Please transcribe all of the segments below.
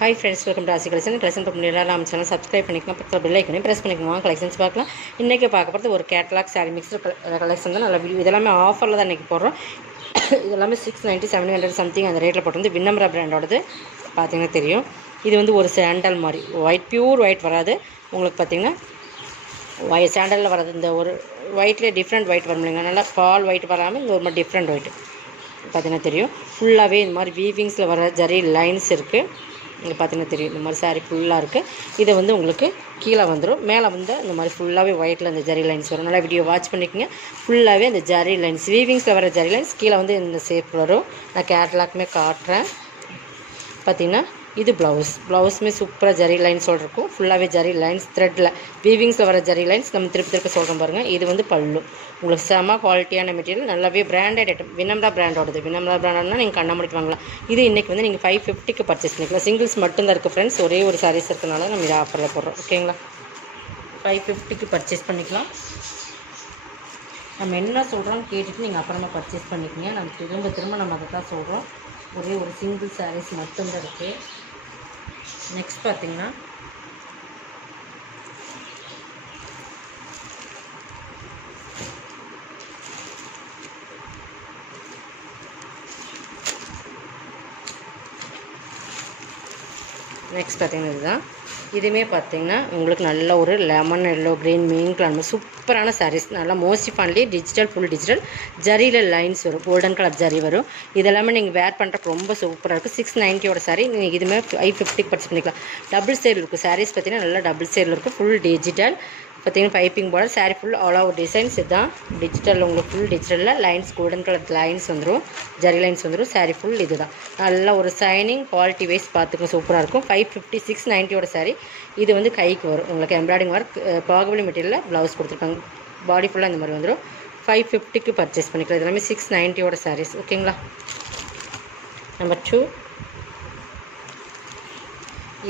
Hi friends, welcome to ராசி collection. Collection பண்ணிடலாம். நம்ம சேனல் சப்ஸ்கிரைப் பண்ணிக்கலாம், பக்கத்தில் பெல் ஐக்கனையும் ப்ரெஸ் பண்ணிக்கலாம். கலெக்ஷன்ஸ் பார்க்கலாம். இன்றைக்கி பார்க்க போகிறது ஒரு கேட்லாக் சாரீ மிக்ஸ்டு கலெக்ஷன் தான். நல்ல வீடியோ. இதெல்லாமே ஆஃபரில் தான் இன்றைக்கி போடுறோம். இதெல்லாமே 690 700 சம்திங் அந்த ரேட்டில் போட்டு விண்ணம்பரா பிராண்டோடது பார்த்தீங்கன்னா தெரியும். இது வந்து ஒரு சாண்டல் மாதிரி ஒயிட், பியூர் ஒயிட் வராது உங்களுக்கு. பார்த்தீங்கன்னா சாண்டலில் வராது. இந்த ஒரு ஒயிட்லேயே டிஃப்ரெண்ட் ஒயிட் வரும் இல்லைங்க. நல்லா பால் ஒயிட் வராமல் இந்த ஒரு மாதிரி டிஃப்ரெண்ட் ஒயிட் பார்த்தீங்கன்னா தெரியும். ஃபுல்லாகவே இந்த மாதிரி வீவிங்ஸில் வர ஜரி லைன்ஸ் இருக்குது. இங்கே பார்த்தீங்கன்னா தெரியும். இந்த மாதிரி சாரீ ஃபுல்லாக இருக்குது. இதை வந்து உங்களுக்கு கீழே வந்துடும். மேலே வந்து இந்த மாதிரி ஃபுல்லாகவே ஒயிட்டில் அந்த ஜரி லைன்ஸ் வரும். நல்லா வீடியோ வாட்ச் பண்ணிக்கோங்க. ஃபுல்லாகவே அந்த ஜரி லைன்ஸ், வீவிங்ஸில் வர ஜரி லைன்ஸ் கீழே வந்து இந்த ஷேப் வரும். நான் கேட்லாக்குமே காட்டுறேன். பார்த்திங்கன்னா இது ப்ளவுஸுமே சூப்பராக ஜரி லைன்ஸோடு இருக்கும். ஃபுல்லாகவே ஜரி லைன்ஸ் த்ரெட்டில் வீவிங்ஸில் வர ஜரி லைன்ஸ் நம்ம திருப்பி சொல்கிறோம் பாருங்கள். இது வந்து பல்லு. உங்களுக்கு செம குவாலிட்டியான மெட்டீரியல், நல்லாவே பிராண்டட் ஐட்டம். விண்ணம்பரா பிராண்டோடது. விண்ணம்பரா பிராண்டட்னா நீங்கள் கண்ண முடிட்டு வாங்கலாம். இது இன்றைக்கி வந்து நீங்கள் 550க்கு பர்ச்சேஸ் பண்ணிக்கலாம். சிங்கிள்ஸ் மட்டும்தான் இருக்குது ஃப்ரெண்ட்ஸ். ஒரே ஒரு சாரீஸ் இருக்கிறனால நம்ம இதை ஆஃபரில் போடுறோம். ஓகேங்களா? 550க்கு பர்ச்சேஸ் பண்ணிக்கலாம். நம்ம என்ன சொல்கிறோம் கேட்டுட்டு நீங்கள் அப்புறமா பர்ச்சேஸ் பண்ணிக்கோங்க. நம்ம திரும்ப நம்ம அதை தான் சொல்கிறோம். ஒரே ஒரு சிங்கிள் சாரீஸ் மட்டும்தான் இருக்குது. நெக்ஸ்ட் பார்த்தீங்கன்னா இதுதான். இதுவுமே பார்த்தீங்கன்னா உங்களுக்கு நல்ல ஒரு லெமன் எல்லோ க்ரீன் மீன் கலர் சூப்பரான சாரீஸ். நல்லா மோஸ்ட்லி டிஜிட்டல், ஃபுல் டிஜிட்டல் ஜரியில் லைன்ஸ் வரும். கோல்டன் கலர் ஜரி வரும். இதெல்லாமே நீங்கள் வேர் பண்ணுறதுக்கு ரொம்ப சூப்பராக இருக்குது. 690 சாரீ. நீங்கள் இதுவுமே 550க்கு பர்ச்சேஸ் பண்ணிக்கலாம். டபுள் சைடில் இருக்குது சாரீஸ். பார்த்தீங்கன்னா நல்லா டபுள் சைடில் இருக்குது. Full digital. பார்த்தீங்கன்னா piping border. Sari full all over designs. இதுதான் டிஜிட்டல். உங்களுக்கு ஃபுல் டிஜிட்டலில் லைன்ஸ், கோல்டன் கலர் லைன்ஸ் வந்துடும், ஜரி லைன்ஸ் வந்துடும். சாரீ ஃபுல் இது தான். நல்ல ஒரு சைனிங் குவாலிட்டி வைஸ் பார்த்துக்க சூப்பராக இருக்கும். 550 690 சாரீ. இது வந்து கைக்கு வரும். உங்களுக்கு எம்ப்ராய்டிங் ஒர்க், பாகுபலி மெட்டீரியலில் ப்ளவுஸ் கொடுத்துருக்காங்க. பாடி ஃபுல்லாக இந்த மாதிரி வந்துடும். 550க்கு பர்ச்சேஸ் பண்ணிக்கலாம். இது எல்லாமே 690 சாரீஸ். ஓகேங்களா? நம்பர் 2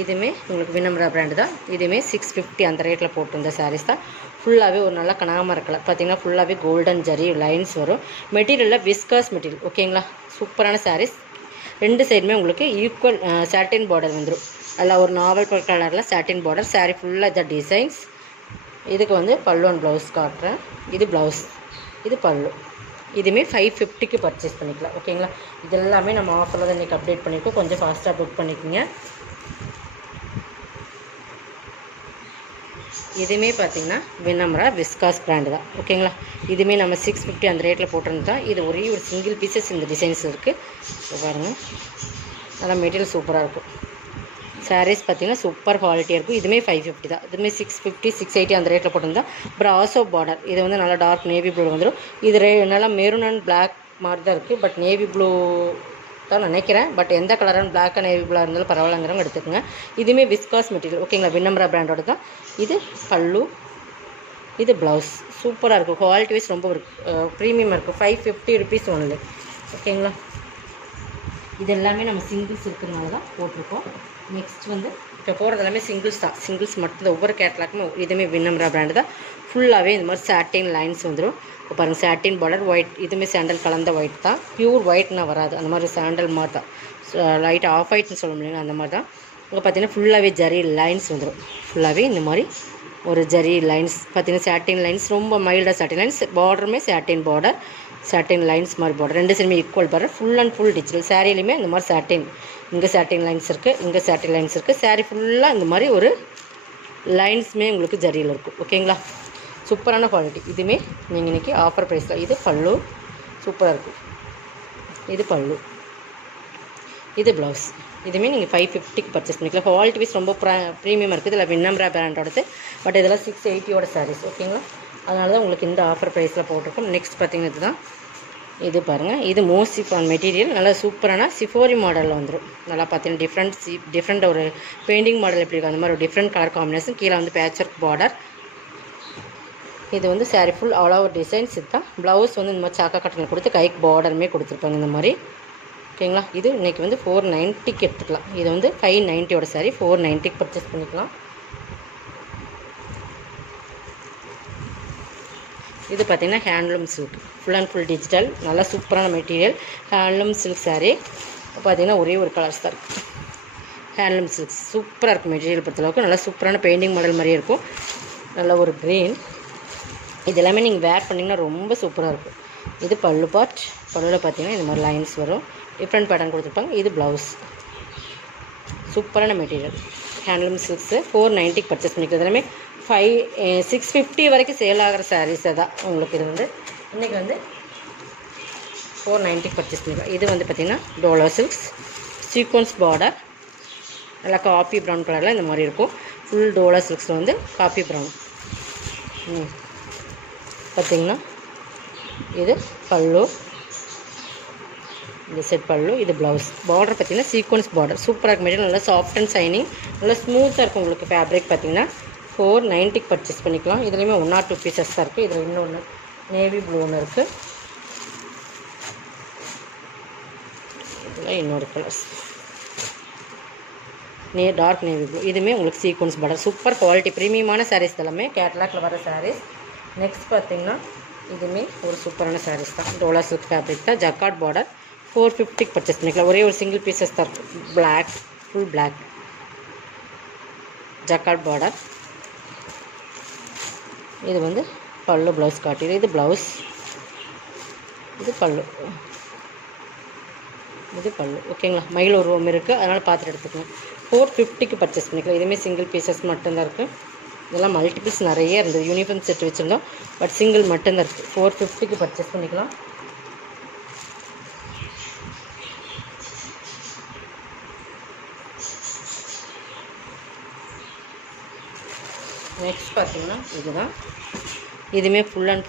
இதுவுமே உங்களுக்கு விண்ணம்பரா பிராண்டு தான். இதுவுமே 650 அந்த ரேட்டில் போட்டிருந்த சாரீஸ் தான். ஃபுல்லாகவே ஒரு நல்ல கனகாமர கலர். பார்த்தீங்கன்னா ஃபுல்லாகவே கோல்டன் ஜரி லைன்ஸ் வரும். மெட்டீரியலில் விஸ்கஸ் மெட்டீரியல். ஓகேங்களா? சூப்பரான சாரீஸ். ரெண்டு சைடுமே உங்களுக்கு ஈக்குவல் சாட்டின் பார்டர் வந்துடும். அதில் ஒரு நாவல் கலரில் சாட்டின் பார்டர். சாரீ ஃபுல்லாக இதை டிசைன்ஸ். இதுக்கு வந்து பல்லு அண்ட் ப்ளவுஸ் காட்டுறேன். இது ப்ளவுஸ், இது பல்லு. இதுவுமே 550க்கு பர்ச்சேஸ் பண்ணிக்கலாம். ஓகேங்களா? இதெல்லாமே நம்ம ஆஃபரில் தான் இன்றைக்கி அப்டேட் பண்ணியிருக்கோம். கொஞ்சம் ஃபாஸ்ட்டாக புக் பண்ணிக்கோங்க. இதுவுமே பார்த்திங்கன்னா விண்ணம்பரா விஸ்காஸ் பிராண்டு தான். ஓகேங்களா? இதுவுமே நம்ம 650 அந்த ரேட்டில் போட்டிருந்தோம். இது ஒரே ஒரு சிங்கிள் பீசஸ் இந்த டிசைன்ஸ் இருக்குது. பாருங்கள், நல்லா மெட்டீரியல் சூப்பராக இருக்கும். சாரீஸ் பார்த்திங்கன்னா சூப்பர் குவாலிட்டியாக இருக்கும். இதுவுமே 550 தான். இதுவுமே 650 680 அந்த ரேட்டில் போட்டிருந்தோம். ப்ராசோ பார்டர். இது வந்து நல்லா டார்க் நேவி ப்ளூ வந்துடும். இது நல்லா மெரூன் அண்ட் பிளாக் மாதிரி தான் இருக்குது. பட் நேவி ப்ளூ தான் நினைக்கிறேன். பட் எந்த கலரான பிளாக் அண்ட் நேவி ப்ளூ இருந்தாலும் பரவாயில்லங்கிறவங்க எடுத்துக்கோங்க. இதுவுமே விஸ்காஸ் மெட்டீரியல். ஓகேங்களா? விண்ணம்பரா பிராண்டோட தான். இது பல்லு, இது ப்ளவுஸ். சூப்பராக இருக்கும். குவாலிட்டி வைஸ் ரொம்ப ப்ரீமியமாக இருக்கும். 550 ருபீஸ் ஒன்று. ஓகேங்களா? இது எல்லாமே நம்ம சிங்கிள்ஸ் இருக்கிறதுனால தான் போட்டிருக்கோம். நெக்ஸ்ட் வந்து இப்போ போகிறது எல்லாமே சிங்கிள்ஸ் தான். சிங்கிள்ஸ் மட்டும் ஒவ்வொரு கேட்லாக்குமே இதுவுமே விண்ணம்பரா பிராண்டு தான். ஃபுல்லாகவே இந்த மாதிரி சாட்டின் லைன்ஸ் வந்துடும். இப்போ பாருங்கள், சாட்டின் பார்டர் ஒயிட். இதுவுமே சாண்டல் கலந்த ஒயிட் தான். பியூர் ஒயிட்னா வராது. அந்த மாதிரி சாண்டல் மாதிரி தான். லைட் ஆஃப் ஒயிட்னு சொல்ல முடியல, அந்த மாதிரி தான். இங்கே பார்த்தீங்கன்னா ஃபுல்லாகவே ஜரி லைன்ஸ் வந்துடும். ஃபுல்லாகவே இந்த மாதிரி ஒரு ஜரி லைன்ஸ். பார்த்தீங்கன்னா சாட்டின் லைன்ஸ், ரொம்ப மைல்டாக சாட்டின் லைன்ஸ். பார்டருமே சாட்டின் பார்டர், சாட்டின் லைன்ஸ் மாதிரி பார்டர். ரெண்டு சைடுமே equal border. Full and full digital. சாரிலையுமே இந்த மாதிரி சாட்டின். இங்கே சாட்டின் லைன்ஸ் இருக்குது, இங்கே சாட்டின் லைன்ஸ் இருக்குது. சாரீ ஃபுல்லாக இந்த மாதிரி ஒரு லைன்ஸுமே உங்களுக்கு ஜரியில் இருக்கும். ஓகேங்களா? சூப்பரான குவாலிட்டி. இதுவுமே நீங்கள் இன்றைக்கி ஆஃபர் ப்ரைஸில். இது பல்லு சூப்பராக இருக்கும். இது பல்லு, இது ப்ளவுஸ். இதுவுமே நீங்கள் 550க்கு பர்ச்சேஸ் பண்ணிக்கலாம். குவாலிட்டி வைஸ் ரொம்ப ப்ரீமியமாக இருக்குது. இதில் விண்ணம்பரா பிராண்டோடது. பட் இதெல்லாம் 680 சாரீஸ். ஓகேங்களா? அதனால தான் உங்களுக்கு இந்த ஆஃபர் ப்ரைஸில் போட்டிருக்கோம். நெக்ஸ்ட் பார்த்தீங்கன்னா இதுதான். இது பாருங்கள், இது மோசிஃபான் மெட்டீரியல். நல்லா சூப்பரான சிஃபோரி மாடலில் வந்துடும். நல்லா பார்த்தீங்கன்னா டிஃப்ரெண்ட் ஒரு பெயிண்டிங் மாடல் எப்படி இருக்குது அந்த மாதிரி ஒரு டிஃப்ரெண்ட் கலர் காம்பினேஷன். கீழே வந்து பேட்ச் ஒர்க் பார்டர். இது வந்து sari full all over designs. இதுதான் ப்ளவுஸ். வந்து இந்த மாதிரி சாக்கா கட்டணம் கொடுத்து கைக்கு பார்டருமே கொடுத்துருப்பாங்க இந்த மாதிரி. ஓகேங்களா? இது இன்றைக்கி வந்து 490க்கு எடுத்துக்கலாம். இது வந்து 590 சாரீ. 490க்கு பர்ச்சேஸ் பண்ணிக்கலாம். இது பார்த்திங்கன்னா handloom silk. Full and full digital. நல்லா சூப்பரான மெட்டீரியல். Handloom silk sari. பார்த்திங்கன்னா ஒரே ஒரு கலர்ஸ் தான் இருக்குது. ஹேண்ட்லூம் சில்க்ஸ் சூப்பராக இருக்கும் மெட்டீரியல் பொறுத்தளவுக்கு. நல்லா சூப்பரான பெயிண்டிங் மாடல் மாதிரியே இருக்கும். நல்ல ஒரு க்ரீன். இது எல்லாமே நீங்கள் வேர் பண்ணிங்கன்னா ரொம்ப சூப்பராக இருக்கும். இது பல்லு பார்ட். பல்லுவில் பார்த்தீங்கன்னா இந்த மாதிரி லைன்ஸ் வரும். டிஃப்ரெண்ட் பேட்டர்ன் கொடுத்துருப்பாங்க. இது ப்ளவுஸ். சூப்பரான மெட்டீரியல் ஹேண்ட்லூம் சில்க்ஸு 490 பர்ச்சேஸ் பண்ணிக்கிறது. எல்லாமே 650 வரைக்கும் சேல் ஆகிற சாரீஸை தான் உங்களுக்கு. இது வந்து இன்றைக்கி வந்து 490 பர்ச்சேஸ் பண்ணிக்கலாம். இது வந்து பார்த்திங்கன்னா டோலோ சில்க்ஸ் சீக்வன்ஸ் பார்டர். நல்லா காப்பி ப்ரௌன் கலரில் இந்த மாதிரி இருக்கும். ஃபுல் டோலோ சில்க்ஸில் வந்து காப்பி ப்ரௌன். பார்த்திங்கன்னா இது பல்லு, இந்த செட் பல்லு. இது ப்ளவுஸ். பார்டர் பார்த்திங்கன்னா சீக்வன்ஸ் பார்டர் சூப்பராக இருக்கும். மெட்டீரியல் நல்லா சாஃப்ட் அண்ட் ஷைனிங், நல்லா ஸ்மூத்தாக இருக்கும். உங்களுக்கு ஃபேப்ரிக் பார்த்திங்கன்னா 490 பர்ச்சேஸ் பண்ணிக்கலாம். இதுலேயுமே 1 or 2 பீசஸ் தான் இருக்குது. இதில் இன்னொன்று நேவி ப்ளூ ஒன்று இருக்குது. இதில் இன்னொரு கலர்ஸ் டார்க் நேவி ப்ளூ. இதுவுமே உங்களுக்கு சீக்வன்ஸ் பார்டர். சூப்பர் குவாலிட்டி ப்ரீமியமான சாரீஸ் எல்லாமே கேட்லாக்ல வர சாரீஸ். நெக்ஸ்ட் பார்த்திங்கன்னா இதுவுமே ஒரு சூப்பரான சாரீஸ் தான். டோலா சில்க் ஃபேப்ரிக் தான். ஜக்கார்ட் பார்டர் 450 பர்ச்சேஸ் பண்ணிக்கலாம். ஒரே ஒரு சிங்கிள் பீசஸ் தான் இருக்கும். Black, full black jacquard border. இது வந்து பல்லு ப்ளவுஸ் காட்டிடு. இது ப்ளவுஸ், இது பல்லு, இது பல்லு. ஓகேங்களா? மயில் உருவம் இருக்குது, அதனால் பார்த்துட்டு எடுத்துக்கணும். 450 பர்ச்சேஸ் பண்ணிக்கலாம். இதுவுமே சிங்கிள் பீசஸ் மட்டும்தான் இருக்குது. இதெல்லாம் மல்டிபிள்ஸ் நிறைய இருந்தது. யூனிஃபார்ம் செட் வச்சுருந்தோம், பட் சிங்கிள் மட்டும்தான் இருக்குது. 450 பர்ச்சேஸ் பண்ணிக்கலாம். நெக்ஸ்ட் பார்த்திங்கன்னா இதுதான். இதுவுமே ஃபுல் அண்ட்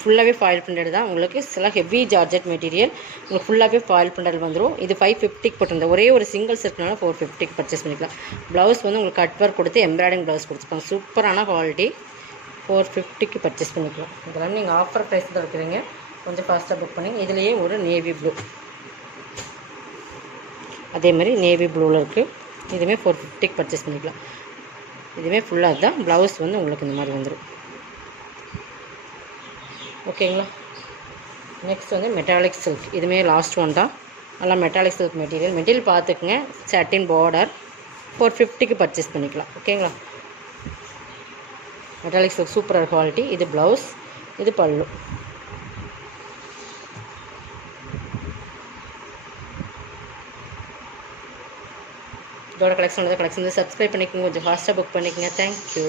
ஃபுல்லாகவே ஃபாயில் பிரிண்டட் தான். உங்களுக்கு சில ஹெவி ஜார்ஜெட் மெட்டீரியல். உங்களுக்கு ஃபுல்லாகவே ஃபாயில் பிரிண்டட் வந்துடும். இது 550 போட்டிருந்தேன். ஒரே ஒரு சிங்கிள் செட்னால 450 பர்ச்சேஸ் பண்ணிக்கலாம். ப்ளவுஸ் வந்து உங்களுக்கு கட் ஒர்க் கொடுத்து எம்ப்ராய்டிங் ப்ளவுஸ் கொடுத்துருப்பாங்க. சூப்பரான குவாலிட்டி. 450 பர்ச்சேஸ் பண்ணிக்கலாம். இதெல்லாம் நீங்கள் ஆஃபர் ப்ரைஸ் தான் இருக்கிறீங்க. கொஞ்சம் ஃபாஸ்ட்டாக புக் பண்ணிங்க. இதுலேயே ஒரு நேவி ப்ளூ, அதே மாதிரி நேவி ப்ளூவில் இருக்குது. இதுவுமே 450 பர்ச்சேஸ் பண்ணிக்கலாம். இதுவுமே ஃபுல்லாக தான். ப்ளவுஸ் வந்து உங்களுக்கு இந்த மாதிரி வந்துடும். ஓகேங்களா? நெக்ஸ்ட் வந்து மெட்டாலிக் சில்க். இதுவுமே லாஸ்ட் ஒன் தான். நல்லா மெட்டாலிக் சில்க் மெட்டீரியல் பார்த்துக்குங்க. சாட்டின் பார்டர் 450 பர்ச்சேஸ் பண்ணிக்கலாம். ஓகேங்களா? மெட்டாலிக் சில்க் சூப்பராக குவாலிட்டி. இது ப்ளவுஸ், இது பல்லு. இதோட கலெக்ஷன் வந்து சப்ஸ்கிரைப் பண்ணிக்கோங்க. கொஞ்சம் ஃபாஸ்ட்டாக புக் பண்ணிக்கோங்க. தேங்க்யூ.